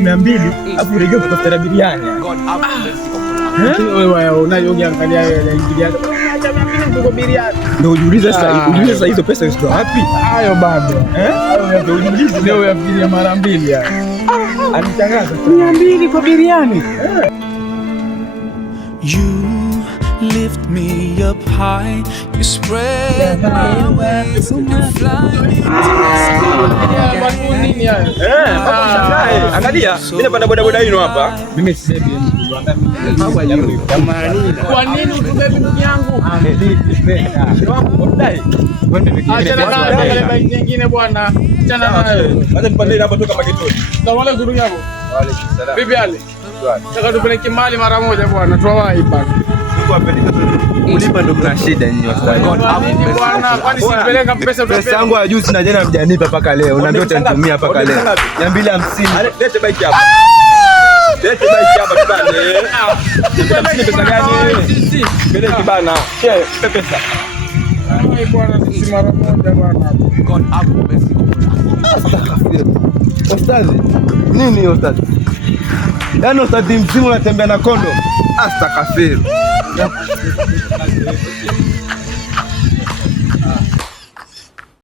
200 afu urejea kutafuta biriani. Wewe unayoangalia ile biriani. Acha mimi niko biriani. Ndio ujiulize sasa hizo pesa ziko wapi? Hayo bado. Ndio ujiulize leo yafikiria mara 2 yani. Anitangaza 200 kwa biriani. You lift me up high, you spread my wings and fly. Angalia, mimi napanda bodaboda hino hapa. Mimi sibebi kwa nini utubebi ndugu yangu? Acha nyingine bwana. Achana nayo. Acha nipande hapa toka Maketoni. Salamu alaykum ndugu yangu. Wa alaykum salaam. Bibi Ali. Nataka tupeleke mali mara moja bwana. Tuwahi bwana. Ulipa ndo kuna shida nyinyi nini bwana? Kwani sipeleka pesa yangu ya juzi na jana mjanipa mpaka leo. Unaambia utanitumia mpaka leo. 250. Lete bike hapa. Lete bike hapa tubane. Pesa gani? Peleki bana. Pesa. Ai bwana, sisi mara moja bwana. Ustazi. Nini ustazi? Yaani ustazi msimu unatembea na kondo. Astakafir.